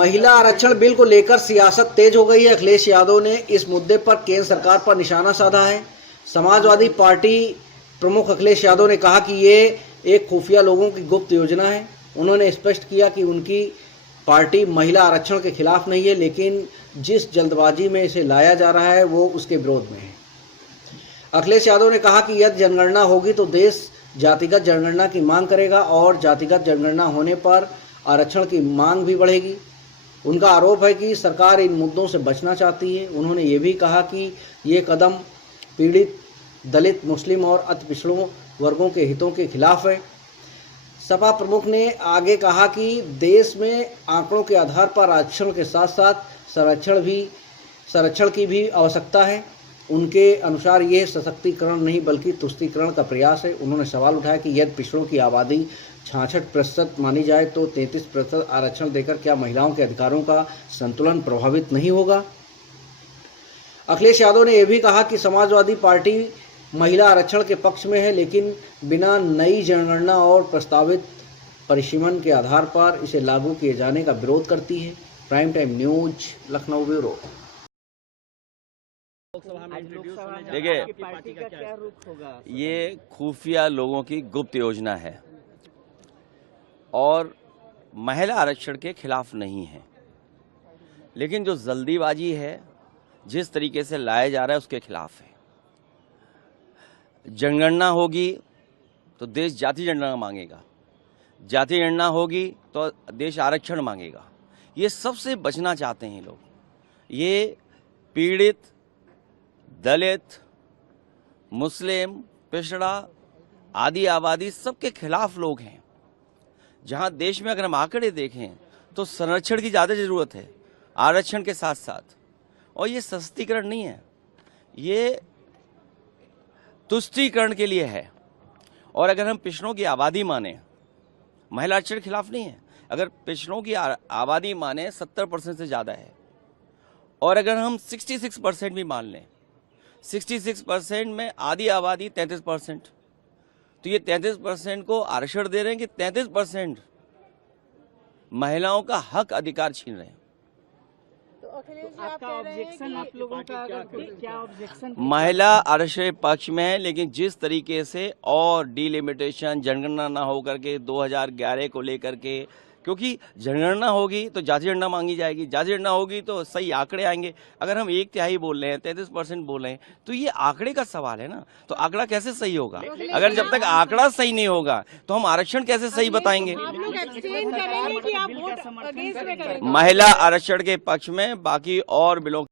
महिला आरक्षण बिल को लेकर सियासत तेज हो गई है। अखिलेश यादव ने इस मुद्दे पर केंद्र सरकार पर निशाना साधा है। समाजवादी पार्टी प्रमुख अखिलेश यादव ने कहा कि ये एक खुफिया लोगों की गुप्त योजना है। उन्होंने स्पष्ट किया कि उनकी पार्टी महिला आरक्षण के खिलाफ नहीं है, लेकिन जिस जल्दबाजी में इसे लाया जा रहा है वो उसके विरोध में है। अखिलेश यादव ने कहा कि यदि जनगणना होगी तो देश जातिगत जनगणना की मांग करेगा और जातिगत जनगणना होने पर आरक्षण की मांग भी बढ़ेगी। उनका आरोप है कि सरकार इन मुद्दों से बचना चाहती है। उन्होंने ये भी कहा कि ये कदम पीड़ित दलित, मुस्लिम और अति पिछड़ों वर्गों के हितों के खिलाफ है। सपा प्रमुख ने आगे कहा कि देश में आंकड़ों के आधार पर आरक्षण के साथ साथ संरक्षण की भी आवश्यकता है। उनके अनुसार ये सशक्तिकरण नहीं बल्कि तुष्टीकरण का प्रयास है। उन्होंने सवाल उठाया कि यदि पिछड़ों की आबादी 66% मानी जाए तो 33% आरक्षण देकर क्या महिलाओं के अधिकारों का संतुलन प्रभावित नहीं होगा। अखिलेश यादव ने यह भी कहा कि समाजवादी पार्टी महिला आरक्षण के पक्ष में है, लेकिन बिना नई जनगणना और प्रस्तावित परिसीमन के आधार पर इसे लागू किए जाने का विरोध करती है। Prime time news, Lucknow bureau. देखिए, ये खुफिया लोगों की गुप्त योजना है और महिला आरक्षण के खिलाफ नहीं है, लेकिन जो जल्दीबाजी है, जिस तरीके से लाया जा रहा है उसके खिलाफ है। जनगणना होगी तो देश जाति जनगणना मांगेगा, जाति जनगणना होगी तो देश आरक्षण मांगेगा। ये सबसे बचना चाहते हैं लोग। ये पीड़ित दलित, मुस्लिम, पिछड़ा, आदि आबादी सबके खिलाफ लोग हैं। जहां देश में अगर हम आंकड़े देखें तो संरक्षण की ज़्यादा ज़रूरत है आरक्षण के साथ साथ, और ये सशक्तिकरण नहीं है, ये तुष्टीकरण के लिए है। और अगर हम पिछड़ों की आबादी माने, महिला आरक्षण के खिलाफ नहीं है, अगर पिछड़ों की आबादी माने 70% से ज़्यादा है, और अगर हम 66% भी मान लें, 66% में आधी आबादी 33%, तो ये 33% को आरक्षण दे रहे हैं कि 33% महिलाओं का हक अधिकार छीन रहे हैं। तो अखिलेश जी, आपका ऑब्जेक्शन, आप लोगों का क्या ऑब्जेक्शन? महिला आरक्षण पक्ष में है, लेकिन जिस तरीके से और डिलिमिटेशन जनगणना ना हो करके 2011 को लेकर के, क्योंकि जनगणना होगी तो जाति जनगणना मांगी जाएगी, जाति जनगणना होगी तो सही आंकड़े आएंगे। अगर हम 1/3 बोल रहे हैं, 33% बोल रहे हैं, तो ये आंकड़े का सवाल है ना। तो आंकड़ा कैसे सही होगा? अगर जब तक आंकड़ा सही नहीं होगा तो हम आरक्षण कैसे सही बताएंगे? महिला महिला आरक्षण के पक्ष में, बाकी और बिलों